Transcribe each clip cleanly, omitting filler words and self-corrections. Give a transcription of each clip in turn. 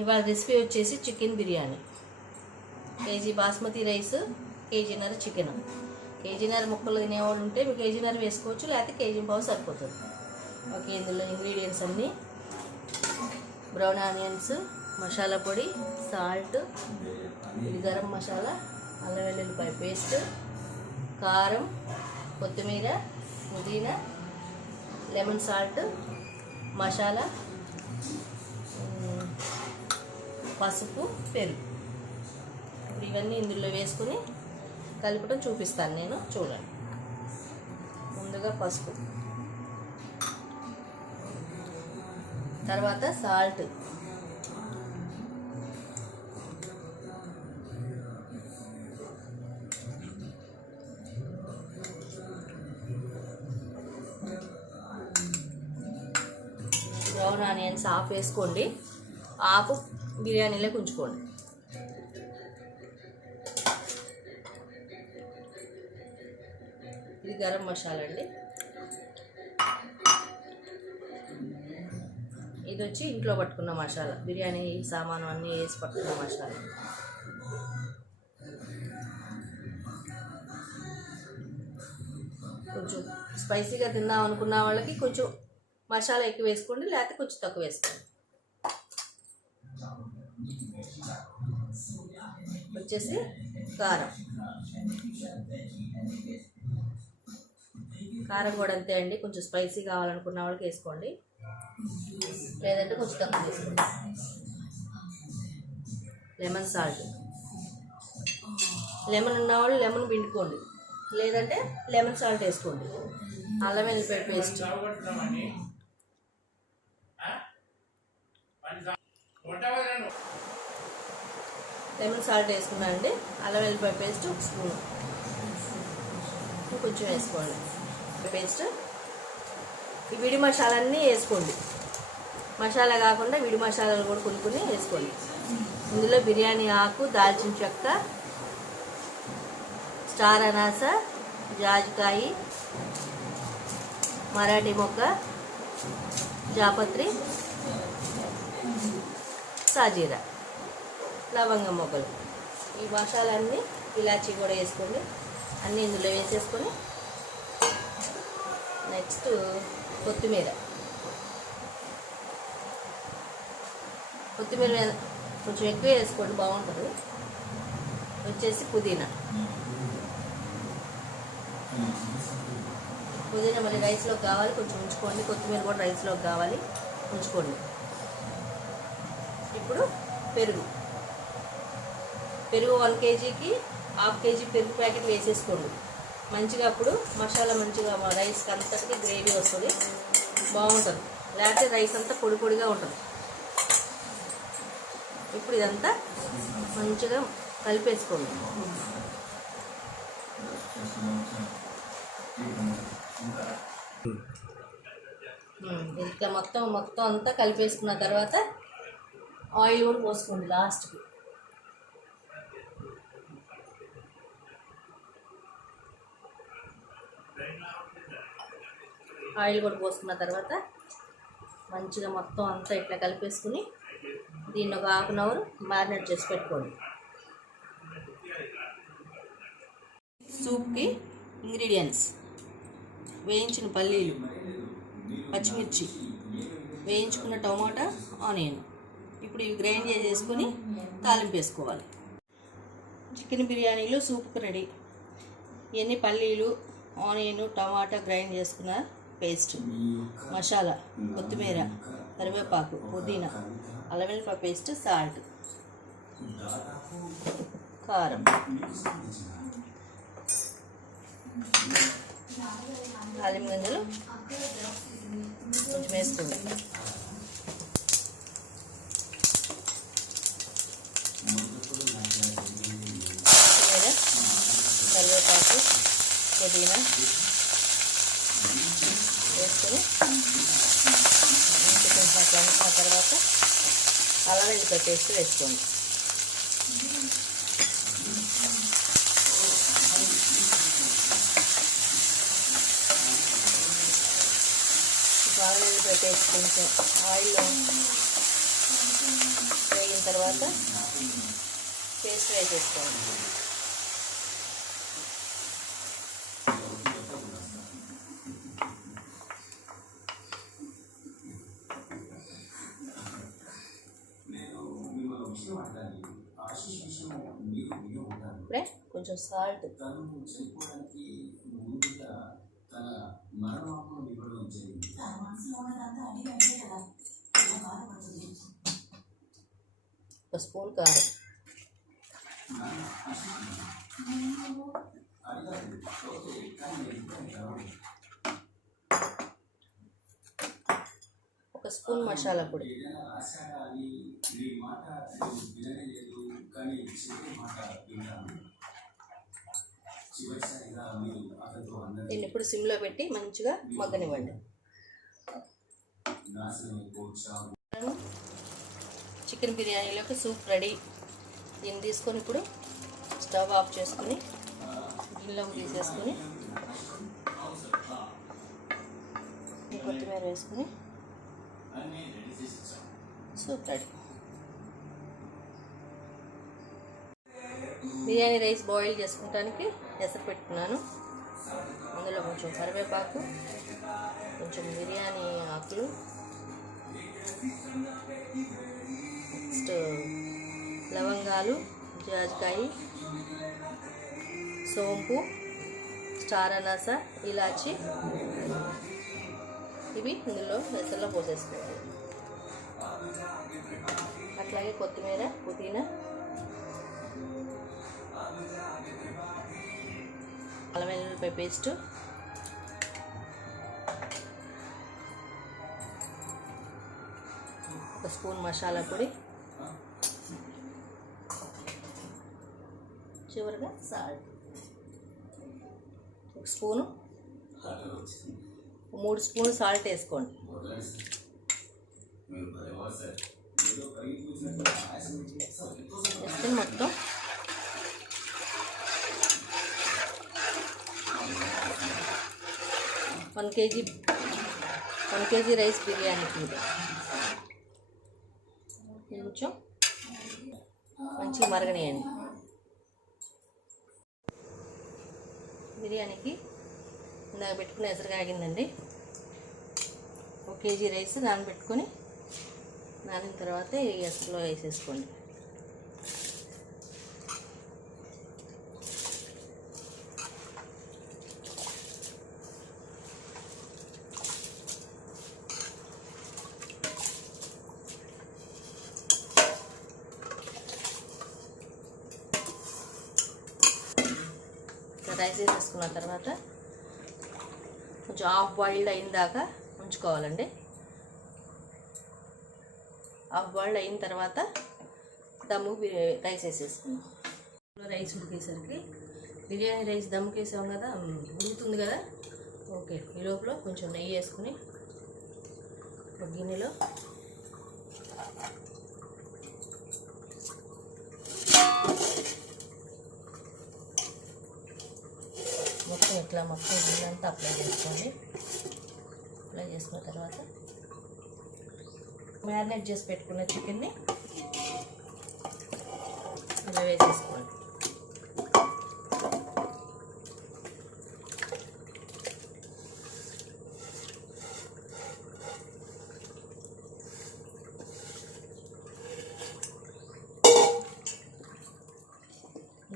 ఇవాళ రెసిపీ వచ్చేసి chicken biryani. KG basmati rice, కేజీన్నర చికెన్. కేజీన్నర ముక్కలు తినేవాళ్ళు ఉంటే మీకు కేజీన్నర వేసుకోవచ్చు, లేకపోతే కేజీ పావు సరిపోతుంది. ఓకే, ఇందులో ఇంగ్రీడియంట్స్ అన్నీ: బ్రౌన్ ఆనియన్స్, మసాలా పొడి, సాల్ట్, ఇది గరం మసాలా, అల్లం వెల్లుల్లిపాయ పేస్ట్, కారం, కొత్తిమీర, పుదీనా, లెమన్ సాల్ట్, మసాలా, పసుపు, పెరుగు. ఇప్పుడు ఇవన్నీ ఇందులో వేసుకుని కలుపుటం చూపిస్తాను నేను, చూడండి. ముందుగా పసుపు, తర్వాత సాల్ట్, బ్రౌన్ ఆనియన్స్ హాఫ్ వేసుకోండి, హాఫ్ బిర్యానీలోకి ఉంచుకోండి. ఇది గరం మసాలా అండి. ఇది వచ్చి ఇంట్లో పట్టుకున్న మసాలా, బిర్యానీ సామాను అన్నీ వేసి పట్టుకున్న మసాలా. కొంచెం స్పైసీగా తిన్నాం అనుకున్న వాళ్ళకి కొంచెం మసాలా ఎక్కువ వేసుకోండి, లేకపోతే కొంచెం తక్కువ వేసుకోండి. వచ్చేసి కారం, కారం కూడా అంతే అండి. కొంచెం స్పైసీ కావాలనుకున్న వాళ్ళకి వేసుకోండి, లేదంటే కొంచెం తక్కువ వేసుకోండి. లెమన్ సాల్ట్, లెమన్ ఉన్నవాళ్ళు లెమన్ పిండుకోండి, లేదంటే లెమన్ సాల్ట్ వేసుకోండి. అల్లం వెల్లిపాయ పేస్ట్, లెమన్ సాల్ట్ వేసుకున్నానండి. అల్లం వెల్లిపాయ పేస్ట్ 1 స్పూన్ కొంచెం వేసుకోండి పేస్ట్. ఈ విడి మసాలన్నీ వేసుకోండి, మసాలా కాకుండా విడి మసాలాలు కూడా కొనుక్కొని వేసుకోండి. ఇందులో బిర్యానీ ఆకు, దాల్చిన చెక్క, స్టార్ అనాస, జాజికాయ, మరాఠీ మొగ్గ, జాపత్రి, సాజీరా, లవంగం మొగ్గలు. ఈ మసాలన్నీ, ఇలాచీ కూడా వేసుకోండి. అన్నీ ఇందులో వేసేసుకొని నెక్స్ట్ కొత్తిమీర కొంచెం ఎక్కువ వేసుకోండి, బాగుంటుంది. వచ్చేసి పుదీనా మరి రైస్లోకి కావాలి, కొంచెం ఉంచుకోండి. కొత్తిమీర కూడా రైస్లోకి కావాలి, ఉంచుకోండి. ఇప్పుడు పెరుగు 1 కేజీకి హాఫ్ కేజీ పెరుగు ప్యాకెట్ వేసేసుకోండి. మంచిగా అప్పుడు మసాలా మంచిగా రైస్కి అంతటికి గ్రేవీ వస్తుంది, బాగుంటుంది. లేకపోతే రైస్ అంతా పొడి పొడిగా ఉంటుంది. ఇప్పుడు ఇదంతా మంచిగా కలిపేసుకోండి. ఇట్లా మొత్తం అంతా కలిపేసుకున్న తర్వాత ఆయిల్ కూడా పోసుకోండి లాస్ట్కి. ఆయిల్ కూడా పోసుకున్న తర్వాత మంచిగా మొత్తం అంతా ఇట్లా కలిపేసుకుని దీన్ని ఒక 1/2 అవర్ మ్యారినేట్ చేసి పెట్టుకోండి. సూప్కి ఇంగ్రీడియంట్స్: వేయించిన పల్లీలు, పచ్చిమిర్చి, వేయించుకున్న టమాటా, ఆనియన్. ఇప్పుడు ఇవి గ్రైండ్ చేసేసుకొని తాలింపు వేసుకోవాలి. చికెన్ బిర్యానీలో సూప్కి రెడీ. ఇవన్నీ పల్లీలు, ఆనియన్, టమాటా గ్రైండ్ చేసుకున్న పేస్ట్, మసాలా, కొత్తిమీర, కరివేపాకు, పుదీనా, అల్లం వెల్లిపాయ పేస్ట్, సాల్ట్, కారం, తాలింపు గింజలు కొంచెం వేసుకోండి. కరివేపాకు, పుదీనా వేసుకొని కొంచెం అట్లా అనుకున్న తర్వాత అల్లం వెల్లిపాయ పేస్ట్ వేసుకోండి. బాగా పెట్టేసి కొంచెం ఆయిల్లో ఫ్రై తర్వాత పేస్ట్ వేసేసుకోండి. ఇప్పుడే కొంచెం సాల్ట్, ఒక స్పూన్ కారం, ఒక స్పూన్ మసాలా పొడి, దీన్ని ఇప్పుడు సిమ్లో పెట్టి మంచిగా మగ్గనివ్వండి. చికెన్ బిర్యానీలోకి సూప్ రెడీ. దీన్ని తీసుకొని ఇప్పుడు స్టవ్ ఆఫ్ చేసుకొని గిన్నెలోకి తీసేసుకొని కొత్తిమీర వేసుకొని soup ready. Biryani rice boil చేసుకోవడానికి ఎసరు పెట్టుకున్నాను. అందులో కొంచెం కరివేపాకు, కొంచెం బిర్యానీ ఆకులు, నెక్స్ట్ లవంగాలు, జాజికాయ, సోంపు, స్టార్ అనాస, ఇలాచి, ఇవి ఇందులో ఎసరులో పోసేసుకోవాలి. అట్లాగే కొత్తిమీర, పుదీనా, అల్లం వెల్లుల్లిపాయ పేస్ట్, ఒక స్పూన్ మసాలా పొడి, చివరిగా సాల్ట్, ఒక స్పూను, 3 స్పూన్లు సాల్ట్ వేసుకోండి. వేసుకొని మొత్తం వన్ కేజీ రైస్ బిర్యానీకి కొంచెం మంచిగా మరగనియండి. బిర్యానీకి ఇందాక పెట్టుకుని ఎసరు కాగిందండి. 1 కేజీ రైస్ నానబెట్టుకొని నానిన తర్వాత ఈ ఎసరులో వేసేసుకోండి. రైస్ వేసేసుకున్న తర్వాత కొంచెం హాఫ్ బాయిల్డ్ అయిన దాకా ఉంచుకోవాలండి. హాఫ్ బాయిల్డ్ అయిన తర్వాత దమ్ము రైస్ వేసేసుకున్నాం. రైస్ ఉడికేసరికి బిర్యానీ రైస్ దమ్ముకి వేసాం కదా, ఉడుకుతుంది కదా. ఓకే, ఈ లోపల కొంచెం నెయ్యి వేసుకుని ఒక గిన్నెలో మొత్తం ఇట్లా మొత్తం గిన్నెంతా అప్లై చేసుకోండి. అప్లై చేసుకున్న తర్వాత మ్యారినేట్ చేసి పెట్టుకున్న చికెన్ని ఇలా వేసేసుకోండి.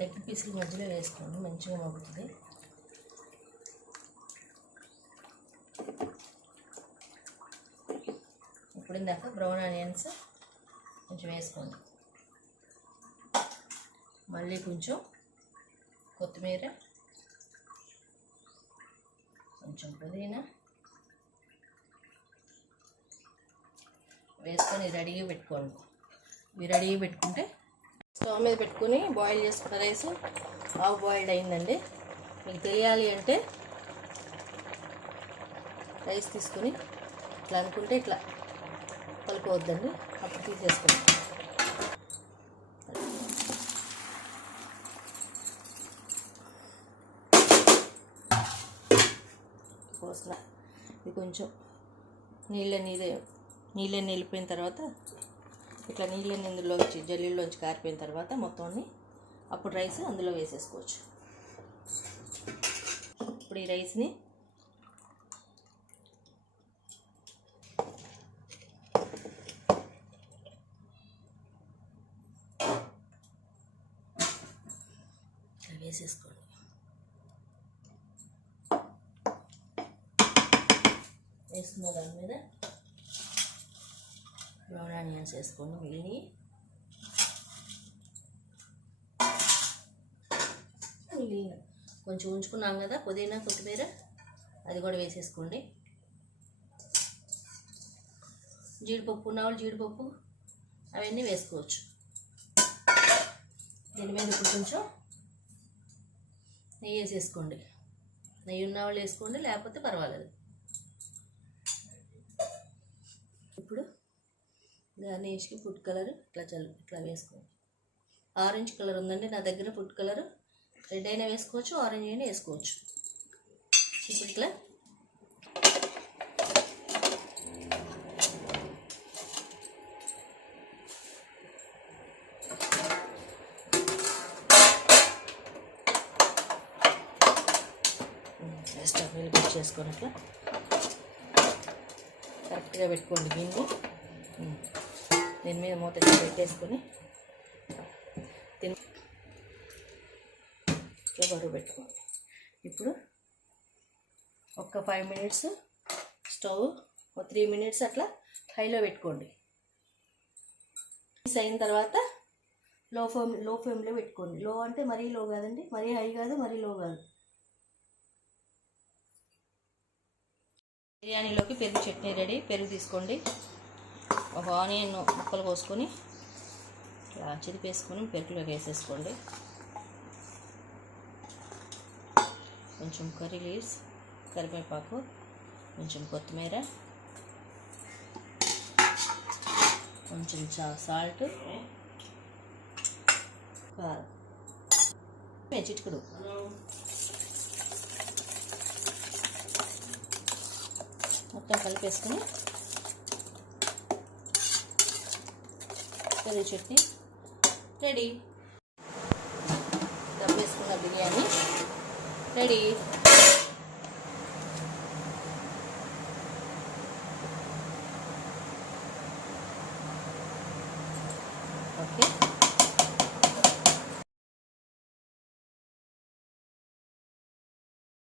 లెగ్ పీసులు మధ్యలో వేసుకోండి, మంచిగా మగ్గుతుంది. ఇప్పుడు ఇందాక బ్రౌన్ ఆనియన్స్ కొంచెం వేసుకోండి. మళ్ళీ కొంచెం కొత్తిమీర, కొంచెం పుదీనా వేసుకొని రెడీగా పెట్టుకోండి. ఇవి రెడీగా పెట్టుకుంటే స్టవ్ మీద పెట్టుకుని బాయిల్ చేసుకున్న రైస్ హాఫ్ బాయిల్డ్ అయిందండి. మీకు తెలియాలి అంటే రైస్ తీసుకుని ఇట్లా అనుకుంటే ఇట్లా కలుపువద్దండి, అప్పుడు తీసేసుకోండి. కోసిన ఇది కొంచెం నీళ్ళని వెళ్ళిపోయిన తర్వాత ఇట్లా నీళ్ళని ఇందులోంచి జల్లీలోంచి కారిపోయిన తర్వాత మొత్తాన్ని అప్పుడు రైస్ అందులో వేసేసుకోవచ్చు. ఇప్పుడు ఈ రైస్ని వేసేసుకోండి. వేసుకున్న దాని మీద బ్రౌన్ ఆనియన్స్ వేసుకోండి. మిగిలినవి కొంచెం ఉంచుకున్నాం కదా పుదీనా కొత్తిమీర, అది కూడా వేసేసుకోండి. జీడిపప్పు ఉన్న వాళ్ళు జీడిపప్పు అవన్నీ వేసుకోవచ్చు. దీని మీద ఇప్పుడు కొంచెం నెయ్యి వేసేసుకోండి. నెయ్యి ఉన్న వాళ్ళు వేసుకోండి, లేకపోతే పర్వాలేదు. ఇప్పుడు గార్నిష్కి ఫుడ్ కలర్ ఇట్లా వేసుకోండి. ఆరెంజ్ కలర్ ఉందండి నా దగ్గర. ఫుడ్ కలర్ రెడ్ అయినా వేసుకోవచ్చు, ఆరెంజ్ అయినా వేసుకోవచ్చు. ఇప్పుడు ఇట్లా స్టవ్ వెలిగించి చేసుకొని అట్లా కరెక్ట్గా పెట్టుకోండి. దీని మీద మూత పెట్టేసుకొని బరువు పెట్టుకోండి. ఇప్పుడు ఒక 5 మినిట్స్ స్టవ్ 3 మినిట్స్ అట్లా హైలో పెట్టుకోండి. అయిన తర్వాత లో ఫ్లేమ్లో పెట్టుకోండి. లో అంటే మరీ లో కాదండి, మరీ హై కాదు, మరీ లో కాదు. బిర్యానీలోకి పెరుగు చట్నీ రెడీ. పెరుగు తీసుకోండి. ఒక ఆనియన్ ముక్కలు కోసుకొని ఇట్లా చిదిపేసుకొని పెరుగులోకి వేసేసుకోండి. కొంచెం కర్రీ లీవ్స్, కరివేపాకు, కొంచెం కొత్తిమీర, కొంచెం సాల్ట్, కారం, చిటికెడు మొత్తం కలిపేసుకుని పెరుగు చట్నీ రెడీ. దమ్ వేసుకున్న బిర్యానీ రెడీ.